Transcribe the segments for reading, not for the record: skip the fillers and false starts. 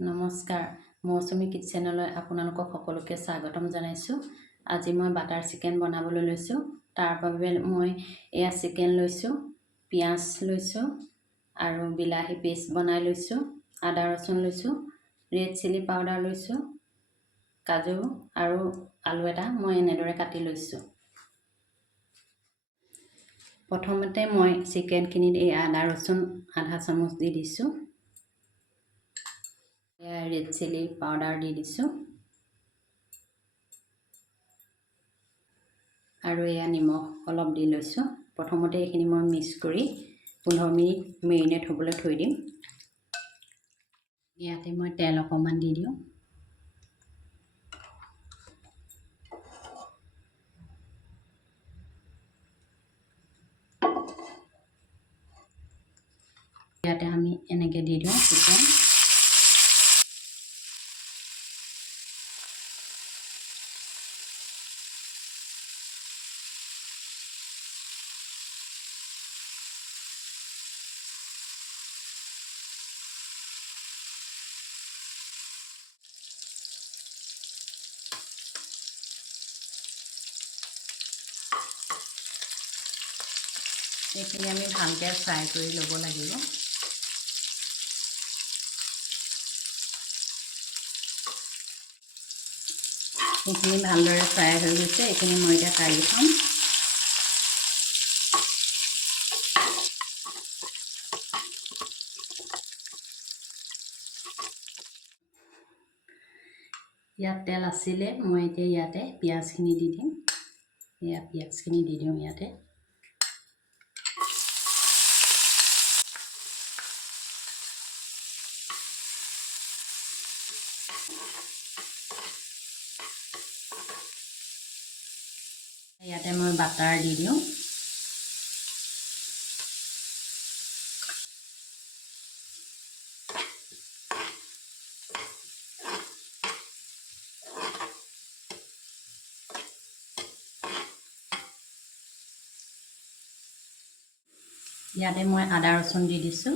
নমস্কাৰ মৌচুমী কিটচেনলৈ আপোনালোকক সকলোকে স্বাগতম জনাইছোঁ। আজি মই বাটাৰ চিকেন বনাবলৈ লৈছোঁ। তাৰ বাবে মই এয়া চিকেন লৈছোঁ, পিঁয়াজ লৈছোঁ আৰু বিলাহী পেষ্ট বনাই লৈছোঁ, আদা ৰচুন লৈছোঁ, ৰেড চিলি পাউডাৰ লৈছোঁ, কাজু আৰু আলু এটা মই এনেদৰে কাটি লৈছোঁ। প্ৰথমতে মই চিকেনখিনিত এই আদা ৰচুন আধা চামুচ দি দিছোঁ। ৰেড চিলি পাউডাৰ দি দিছোঁ আৰু এয়া নিমখ অলপ দি লৈছোঁ। প্ৰথমতে এইখিনি মই মিক্স কৰি 15 মিনিট মেৰিনেট হ'বলৈ থৈ দিম। ইয়াতে মই তেল অকণমান দি দিওঁ। ইয়াতে আমি এনেকৈ দি দিওঁ চিকেন। এইখিনি আমি ভালকৈ ফ্ৰাই কৰি ল'ব লাগিব। এইখিনি ভালদৰে ফ্ৰাই হৈ গৈছে। এইখিনি মই এতিয়া কাঢ়ি থ'ম। ইয়াত তেল আছিলে, মই এতিয়া ইয়াতে পিঁয়াজখিনি দি দিম। এয়া পিঁয়াজখিনি দি দিওঁ ইয়াতে। ইয়াতে মই বাটাৰ দি দিওঁ। ইয়াতে মই আদা ৰচুন দি দিছোঁ।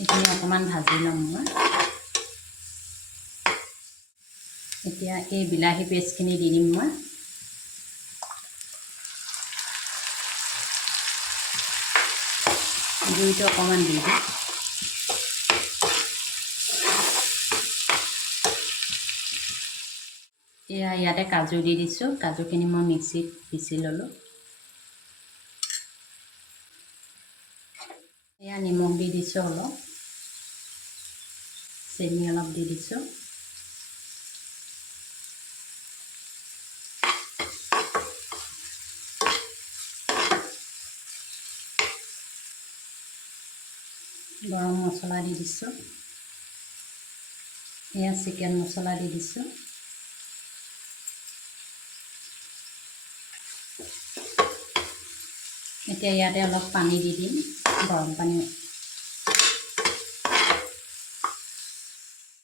এইখিনি অকণমান ভাজি ল'ম মই। এতিয়া এই বিলাহী পেষ্টখিনি দি দিম মই। জুইটো অকণমান দি দিম। এয়া ইয়াতে কাজু দি দিছোঁ। কাজুখিনি মই মিক্সিত পিচি ল'লোঁ। এয়া নিমখ দি দিছোঁ অলপ, চেনি অলপ দি দিছোঁ। গৰম মছলা দি দিছোঁ। এয়া চিকেন মছলা দি দিছোঁ। এতিয়া ইয়াতে অলপ পানী দি দিম, গৰম পানী।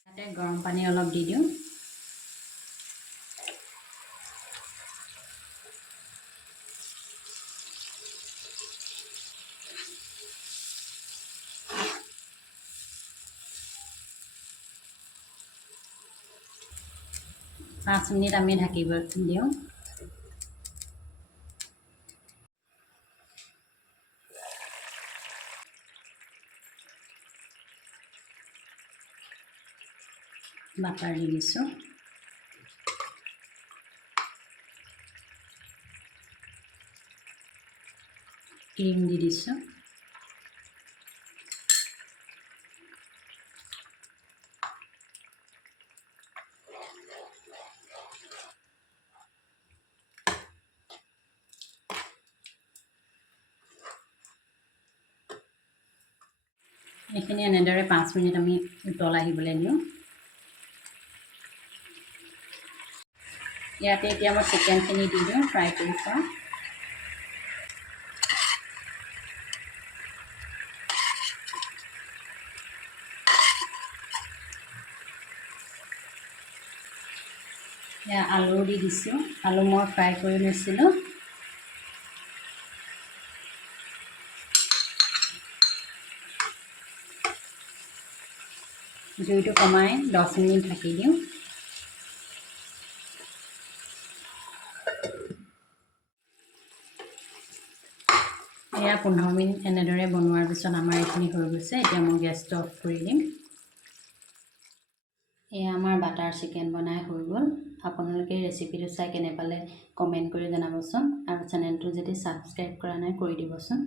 ইয়াতে গৰম পানী অলপ দি দিওঁ। পাঁচ মিনিট আমি ঢাকিব দিওঁ। বাটাৰ দি দিছোঁ। ক্ৰীম দি দিছোঁ। এইখিনি এনেদৰে 5 মিনিট আমি উতল আহিবলৈ দিওঁ। ইয়াতে এতিয়া মই চিকেনখিনি দি দিওঁ ফ্ৰাই কৰি থোৱা। এয়া আলু দি দিছোঁ। আলু মই ফ্ৰাই কৰি লৈছিলোঁ। জুইটো কমাই 10 মিনিট ঢাকি দিওঁ। এয়া 15 মিনিট এনেদৰে বনোৱাৰ পিছত আমাৰ এইখিনি হৈ গৈছে। এতিয়া মই গেছটো অফ কৰি দিম। এয়া আমাৰ বাটাৰ চিকেন বনাই হৈ গ'ল। আপোনালোকে ৰেচিপিটো চাই কেনে পালে কমেণ্ট কৰি জনাবচোন, আৰু চেনেলটো যদি ছাবস্ক্ৰাইব কৰা নাই কৰি দিবচোন।